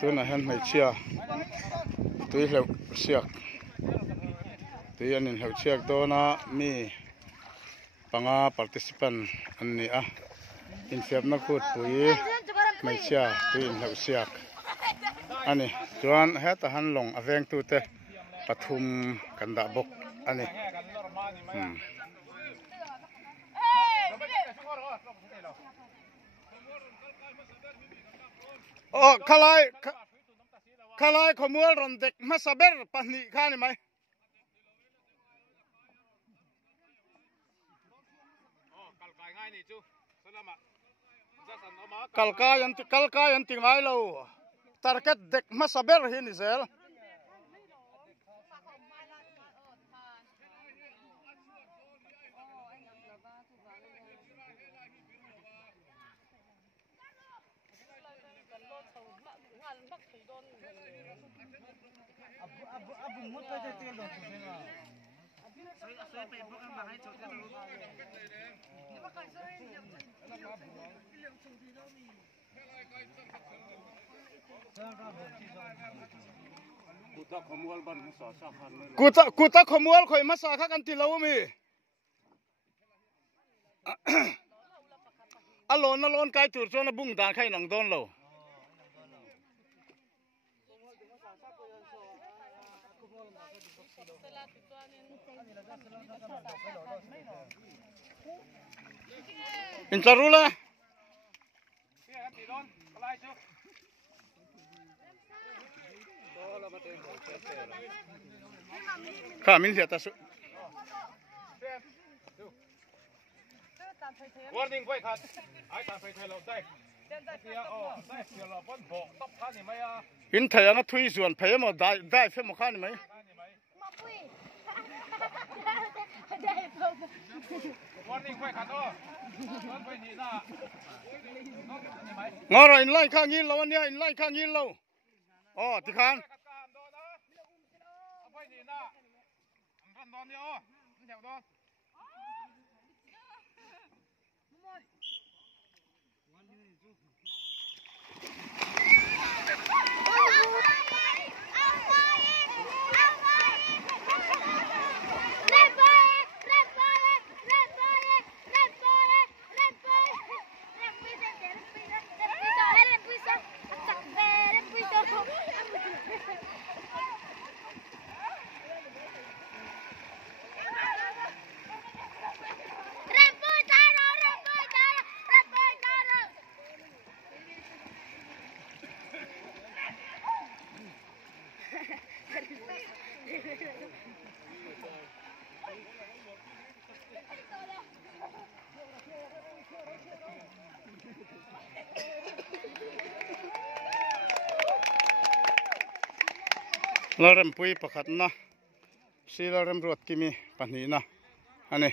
tôi là hen mấy chia tôi hiểu siak tôi anh hiểu siak đó na mi panga participant anh nè in phép nó cút tôi mấy chia tôi hiểu siak anh nè chuan hết han long aveng tu te pathum kanda bok anh nè khalai khomul ron dek masaber pahni khani mai kalkai yan tingai lo target dek masaber hin zel kuta khomul khoi masa kha kan ti lo mi alon kai tur chona bung dan khai nang don lo Intarula Kamin siya tasu warning quay khát ai ta phải thay lột đây đây kia là bón bộ tóc khá thì mấy in thầy nó thui ruộng phải mà đại phải một khăn mấy warning quay khát thôi quay gì ra ngồi rồi in lại khang in lâu anh nhá in lại khang in lâu thì khang quay gì ra ăn đòn nhau nhậu đòn Larem pui pakhat na si larem ruat kimi pani na ani